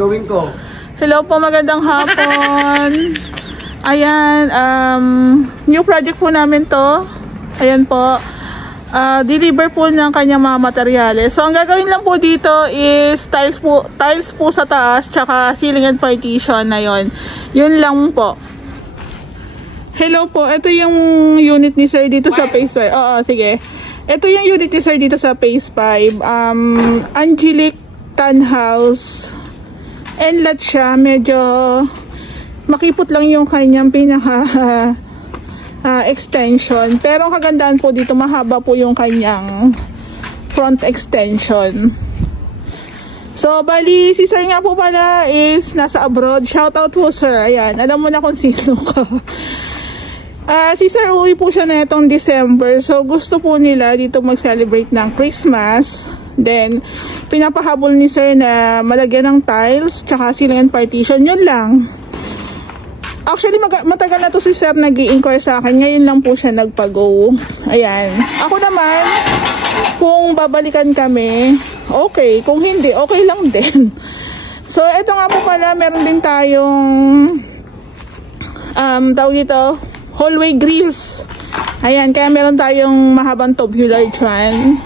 gagawin ko? Hello po, magandang hapon. Ayan, new project po namin to. Ayan po. Deliver po ng kanyang mga materyales. So, ang gagawin lang po dito is tiles po sa taas, tsaka ceiling and partition na yon. Yun lang po. Hello po, ito yung unit ni Sir dito sa Phase 5. Oo, sige. Ito yung unit ni Sir dito sa Phase 5. Angelic Tan House. Enlat siya, medyo makipot lang yung kanyang pinaka extension. Pero ang kagandahan po dito, mahaba po yung kanyang front extension. So, bali, si Sir nga po pala is nasa abroad. Shout out po, Sir. Ayan, alam mo na kung sino ka. Si Sir, uwi po siya na itong December. So, gusto po nila dito mag-celebrate ng Christmas. Then, pinapahabol ni Sir na malagyan ng tiles, tsaka ceiling and partition. Yun lang. Actually, matagal na to si Sir nag-i-inquire sa akin. Ngayon lang po siya nagpa-go. Ayan. Ako naman, kung babalikan kami, okay. Kung hindi, okay lang din. So, ito nga po pala, meron din tayong tawag dito, hallway grills. Ayan, kaya meron tayong mahabang tubular dyan.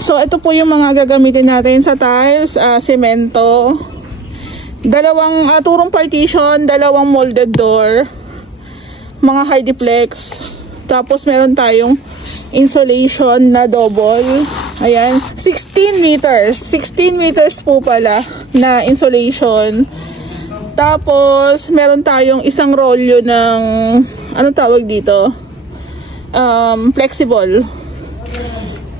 So, ito po yung mga gagamitin natin sa tiles, semento, dalawang turong partition, dalawang molded door, mga hardiplex, tapos meron tayong insulation na double. Ayan, 16 meters. 16 meters po pala na insulation. Tapos, meron tayong isang rolyo ng, anong tawag dito? Flexible.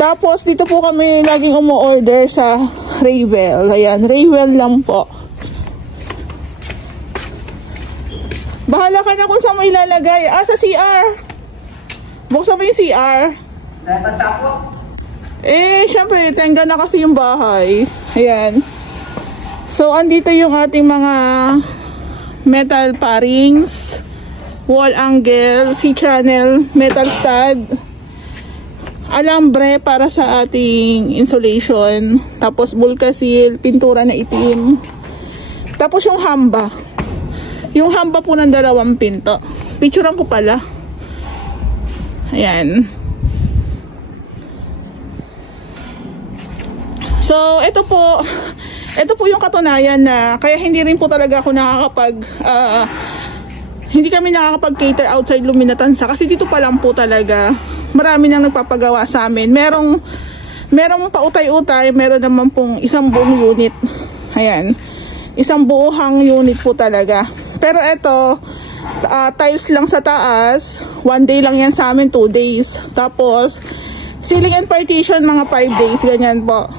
Tapos, dito po kami laging umu-order sa Ravel. Ayan, Ravel lang po. Bahala ka na kung saan mo ilalagay. Sa CR. Buksan mo yung CR. Syempre, tengga na kasi yung bahay. Ayan. So, andito yung ating mga metal parings, wall angle, C-channel, metal stud, alambre para sa ating insulation, tapos bulkasil, pintura na itim, tapos yung hamba. Yung hamba po ng dalawang pinto. Picturean ko pala. Ayan. So, ito po yung katunayan na kaya hindi rin po talaga ako hindi kami nakakapag-cater outside Luminatansa kasi dito pa lang po talaga marami nang nagpapagawa sa amin. Merong pautay-utay, meron naman pong isang buong unit. Ayan. Isang buuhang unit po talaga. Pero ito, tiles lang sa taas. 1 day lang yan sa amin, 2 days. Tapos, ceiling and partition, mga 5 days. Ganyan po.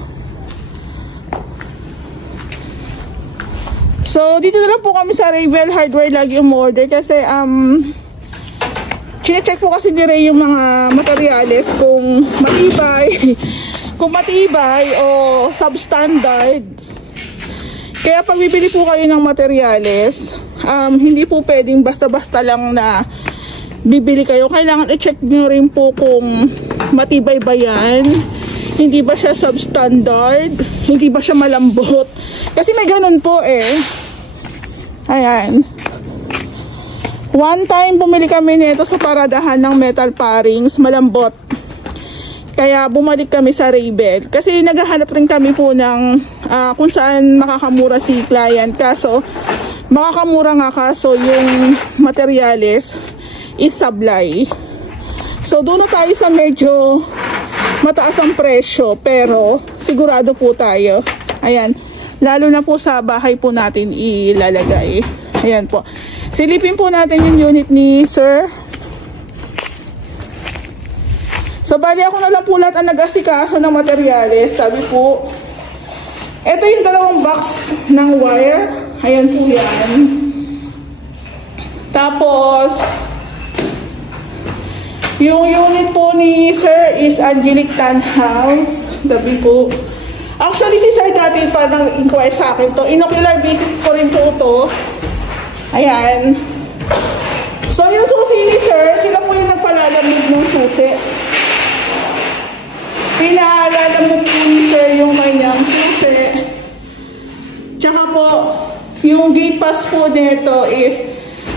So, dito na lang po kami sa Ravel Hardware lagi umorder kasi chine-check po kasi ni Ray yung mga materyales kung matibay o substandard. Kaya pag bibili po kayo ng materyales, hindi po pwedeng basta-basta lang na bibili kayo. Kailangan i-check nyo rin po kung matibay ba yan, hindi ba siya substandard, hindi ba siya malambot. Kasi may ganun po Ayan. One time bumili kami nito sa paradahan ng metal parings, malambot. Kaya bumalik kami sa Ravel. Kasi naghahanap rin kami po ng kung saan makakamura si client. Kaso, makakamura nga kaso yung materyales is sablay. So, doon na tayo sa medyo mataas ang presyo. Pero, sigurado po tayo. Ayan. Lalo na po sa bahay po natin ilalagay. Ayan po. Silipin po natin yung unit ni Sir. So, bali ako na lang po lahat ang nag-asikaso ng materyales. Sabi po, ito yung dalawang box ng wire. Ayan po yan. Tapos, yung unit po ni Sir is Angelic Tan House. Sabi po, actually, si Sir dati pa nang-inquire sa akin to. Inocular visit ko rin po ito. Ayan. So, yung susi ni Sir, sila po yung nagpalalamig ng susi. Pinalalamig po ni Sir yung kanyang susi. Tsaka purpose po nito is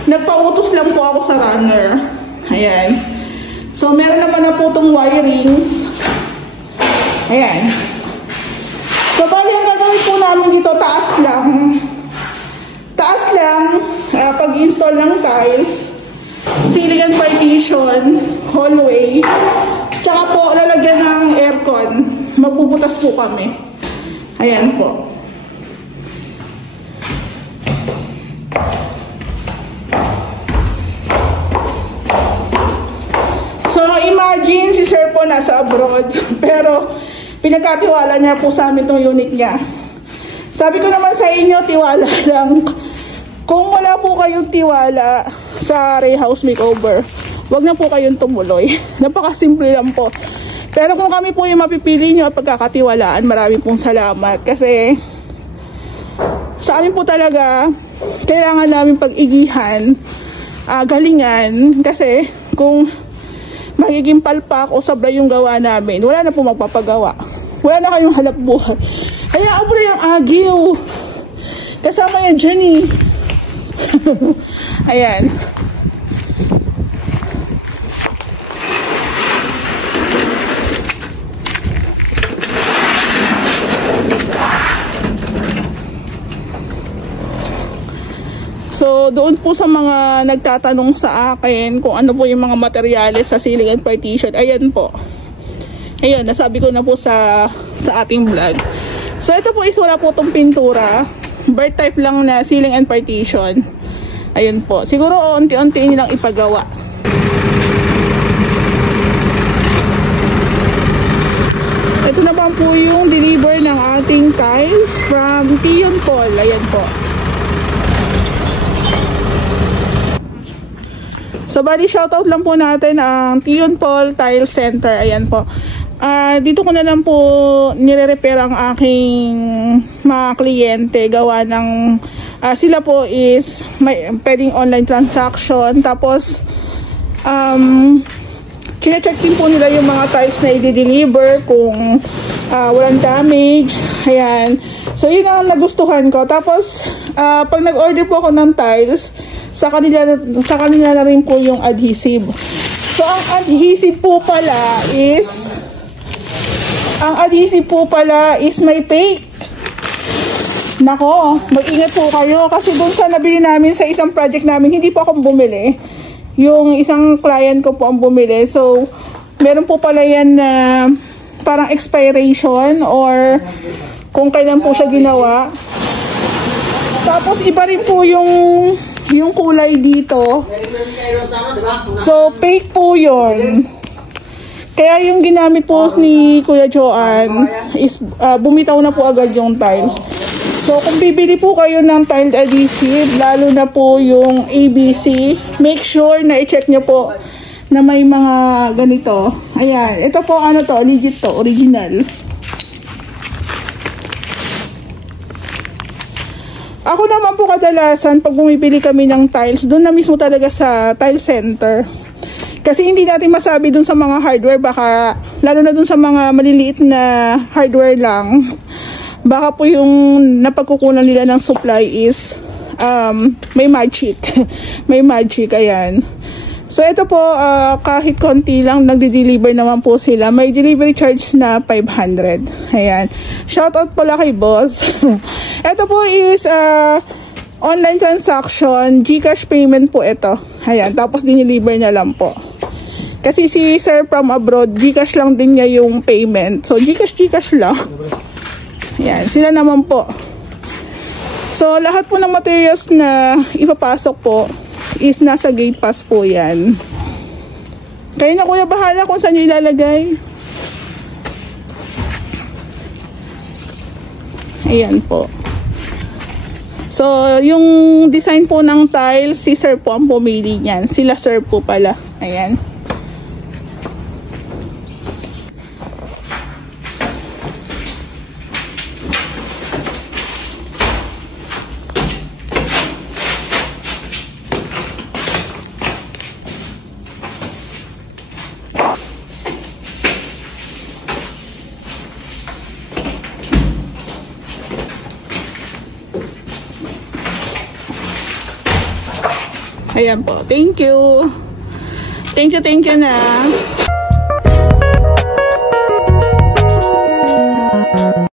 nagpautos lang po ako sa runner. Ayan. So, meron naman na po itong wirings. Ayan. So, bali ang gagawin po namin dito, taas lang. Taas lang, pag-install ng tiles, ceiling and partition, hallway, tsaka po lalagyan ng aircon. Magbubutas po kami. Ayan po. So, imagine si Sir po nasa abroad, pero pinagkatiwala niya po sa amin itong unit niya. Sabi ko naman sa inyo, tiwala lang. Kung wala po kayong tiwala sa Ray House Makeover, wag na po kayong tumuloy. Napakasimple lang po. Pero kung kami po yung mapipili nyo at pagkakatiwalaan, maraming pong salamat. Kasi sa amin po talaga, kailangan namin pag-igihan, galingan. Kasi kung magiging palpak o sabla yung gawa namin, wala na po magpapagawa. Wala na kayong hanap buhay. Kaya abra yung agiw. Kasama yan Jenny. Ayan. So, doon po sa mga nagtatanong sa akin kung ano po yung mga materyales sa ceiling and partition, ayan po. Ayan, nasabi ko na po sa ating vlog. So, ito po is wala po itong pintura. Bird type lang na ceiling and partition. Ayun po. Siguro unti-unti nilang ipagawa. Ito na ba po yung deliver ng ating tiles from Tion Paul. Ayan po. So, bali shoutout lang po natin ang Tion Paul Tile Center. Ayan po. Dito ko na lang po nire-repair ang aking mga kliyente. Gawa ng, sila po is may pwedeng online transaction. Tapos, chine-check din po nila yung mga tiles na i-deliver kung walang damage. Ayan. So, yun ang nagustuhan ko. Tapos, pag nag-order po ako ng tiles, sa kanila na rin po yung adhesive. So, ang adhesive po pala is may fake. Nako, mag-ingat po kayo kasi doon sa nabili namin sa isang project namin, hindi po ako bumili. Yung isang client ko po ang bumili. So, meron po pala yan na parang expiration or kung kailan po siya ginawa. Tapos, iba rin po yung kulay dito. So, fake po yun. Kaya yung ginamit po ni Kuya Joan is bumitaw na po agad yung tiles. So, kung bibili po kayo ng tiled adhesive, lalo na po yung ABC, make sure na i-check nyo po na may mga ganito. Ayan. Ito po, ano to? Legit to. Original. Ako naman po kadalasan pag bumibili kami ng tiles, doon na mismo talaga sa tile center. Kasi hindi natin masabi doon sa mga hardware, baka lalo na doon sa mga maliliit na hardware lang, baka po yung napagkukunan nila ng supply is may magic. May magic, ayan. So ito po, kahit konti lang, nagde-deliver naman po sila. May delivery charge na 500. Ayan. Shoutout pala kay boss. Ito po is online transaction, GCash payment po ito. Ayan, tapos dineliver niya lang po. Kasi si sir from abroad, GCash lang din niya yung payment. So, GCash lang. Ayan, sila naman po. So, lahat po ng materials na ipapasok po is nasa gate pass po yan. Kayo na kuya, bahala kung saan nyo ilalagay. Ayan po. So, yung design po ng tiles, si sir po ang pumili niyan. Sila sir po pala. Ayan. Ayan po. Thank you. Thank you na.